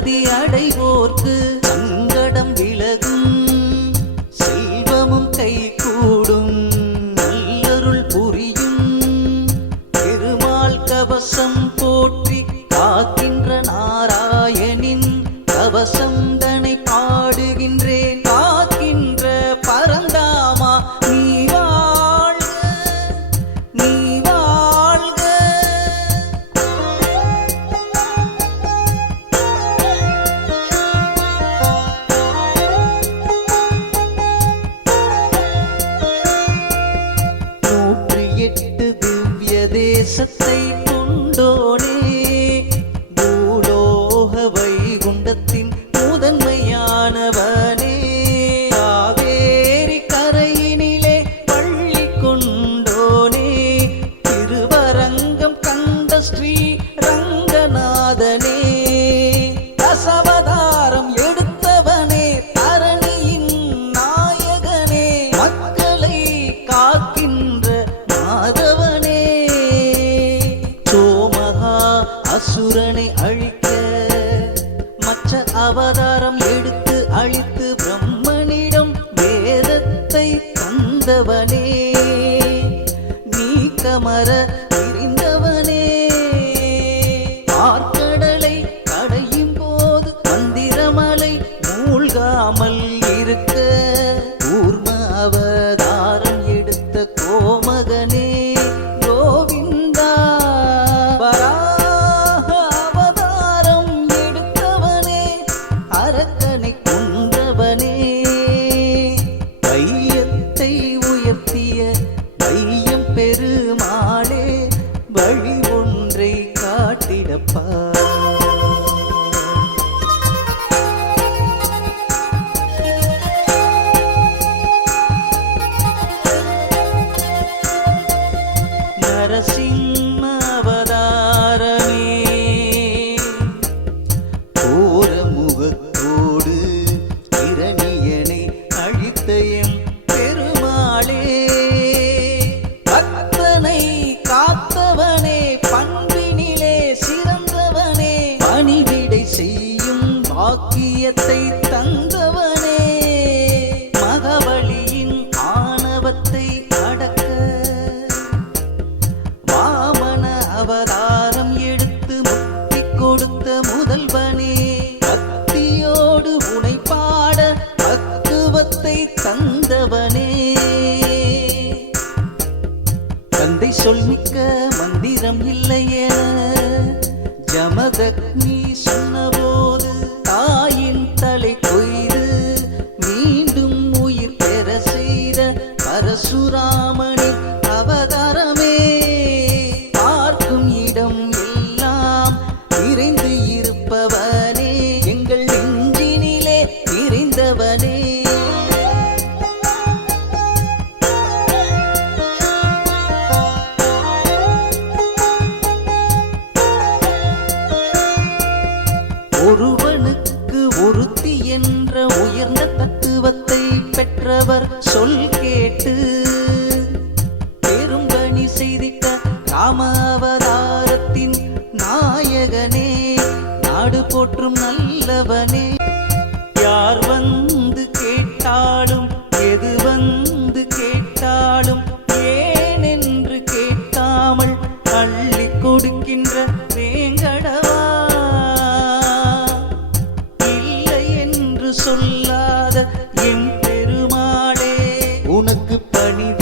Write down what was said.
செய்வோர்க்கு சங்கடம் விலகும். செல்வமும் கை கூடும் நல்லருள் புரியும். பெருமாள் கவசம் போற்றி காத்தின் it's a thing. அவதாரம் எடுத்து அழித்து பிரம்மனிடம் வேதத்தை தந்தவனே. நீ கமர பெருமாளே வழி ஒன்றை காட்டிடப்பா. செய்யும் பாக்கியத்தை தந்தவனே. மகவழியின் ஆணவத்தை அடக்க. வாமன அவதாரம் எடுத்து முக்தி கொடுத்த முதல்வனே. பக்தியோடு உனை பாட பக்குவத்தை தந்தவனே. தந்தை சொல்மிக்க மந்திரம் இல்லை ஜமதக்னி சொன்னவோ நிறைந்தவனே ஒருவனுக்கு ஒருத்தி என்ற உயர்ந்த தத்துவத்தை பெற்றவர் சொல் கேட்டு பெரும்பணி செய்திட்ட ராமாவதாரத்தின் நாயகனே நாடு போற்றும் நல்லவனே. யார் வந்து கேட்டாலும் எது வந்து கேட்டாலும் ஏன் என்று கேட்காமல் அள்ளி கொடுக்கின்ற வேங்கடவா? இல்லை என்று சொல்லாத எம் பெருமாடே உனக்கு பணிவு